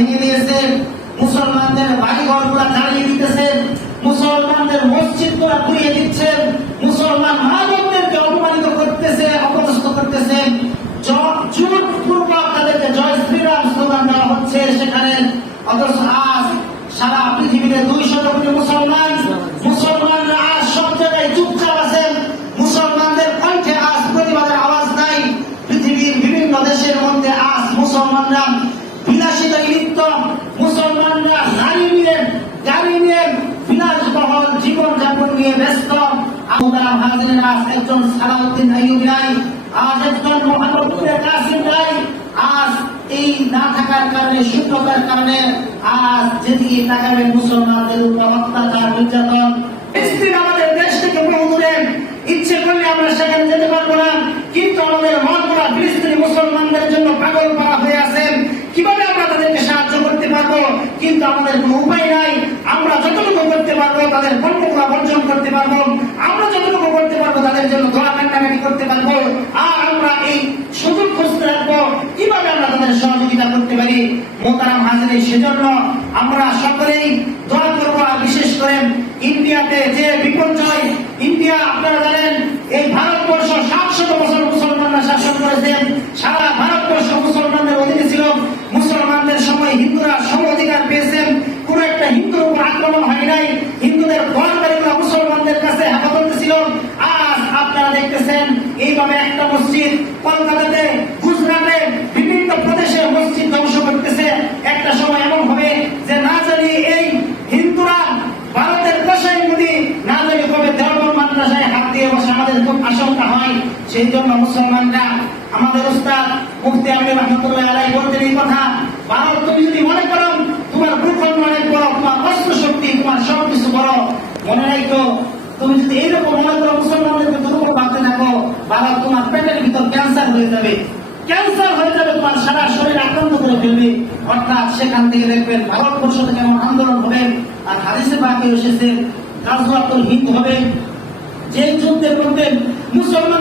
ভেঙে দিয়েছেন মুসলমানদের বাড়ি ঘরগুলা জ্বালিয়ে দিতেছেন, মুসলমানদের মসজিদগুলা পুড়িয়ে দিচ্ছেন, মুসলমান মাদকদেরকে অপমানিত করতেছে, অপদস্থ করতেছেন জয় শ্রীরাম স্লোগান হচ্ছে সেখানে। অথচ আজ সারা পৃথিবীতে দুইশো মুসলমান, মুসলমানরা আজ সব জায়গায় চুপচাপ আছেন। মুসলমানদের কণ্ঠে আজ প্রতিবাদের আওয়াজ নাই। পৃথিবীর বিভিন্ন দেশের মধ্যে আজ মুসলমানরা বিলাসিতায় মুসলমানরা নারী নিয়ে, গাড়ি নিয়ে বিলাসবহল জীবন যাপন নিয়ে ব্যস্ত। আমরা হাজির একজন সালাউদ্দিন আইয়ুবী নাই, আজ একজন মোহাম্মদপুরের কাসিম নাই। আজ এই না থাকার কারণে শূন্যতার কারণে আজ যেদিকে তাকাবেন মুসলমানদের উপর অত্যাচার, নির্যাতন আমাদের দেশ থেকে বহু দূরে। ইচ্ছে করলে আমরা সেখানে যেতে পারব না, কিন্তু আমাদের মনগুলা ফিলিস্তিনি মুসলমানদের জন্য পাগল করা হয়ে আছে কীভাবে আমরা তাদেরকে সাহায্য করতে পারব কিন্তু আমাদের কোনো উপায় নাই। আমরা যতটুকু করতে পারব, তাদের কর্মগুলা বর্জন করতে পারব। আমরা যতটুকু করতে পারব, তাদের জন্য দোয়া কান্নাকাটি করতে পারব। আর আমরা এই সুযোগ খুঁজতে রাখব কীভাবে আমরা তাদের সহযোগিতা করতে পারি? মোতারাম হাজির সেজন্য আমরা সকলেই দোয়া করব। আর বিশেষ করে ইন্ডিয়াতে যে বিপর্যয়, ইন্ডিয়া, আপনারা জানেন, এই ভারতবর্ষ সাতশত বছর মুসলমানরা শাসন করেছেন সারা ভারতবর্ষ মুসলমানদের অধীনে ছিল মুসলমানদের সময় হিন্দুরা সম অধিকার পেয়েছেন কোন একটা হিন্দুর উপর আক্রমণ হয় নাই। হিন্দুদের বলকারীরা মুসলমানদের কাছে হেফাজত ছিল। আজ আপনারা দেখতেছেন, এইভাবে একটা মসজিদ কলকাতাতে, গুজরাটে, বিভিন্ন প্রদেশের মসজিদ ধ্বংস করতেছে। একটা সময় এমন হবে যে না জানি এই হিন্দুরা ভারতের কষাই মুদি না জানি কবে দেওয়ার মাদ্রাসায় হাত দিয়ে বসে আমাদের খুব আশঙ্কা হয়, সেই জন্য মুসলমানরা আমাদের উস্তাদ মুফতি আলী রহমতুল্লাহ আলাই বলতেন এই কথা। ভারত, তুমি যদি মনে করো তোমার ভূখণ্ড অনেক বড়, তোমার অস্ত্র শক্তি তোমার সব কিছু বড় মনে তুমি যদি এইরকম মনে করো মুসলমানদেরকে দুর্বল ভাবতে থাকো, বাবা, তোমার পেটের ভিতর ক্যান্সার হয়ে যাবে। ক্যান্সার হয়ে যাবে তোমার সারা শরীর আক্রান্ত করে ফেলবে। অর্থাৎ সেখান থেকে দেখবেন ভারতবর্ষ থেকে এমন আন্দোলন হবে, আর হাদিসে বাকি এসেছে কাজওয়াতুল হিন্দ হবে। যে যুদ্ধে করবেন মুসলমানদের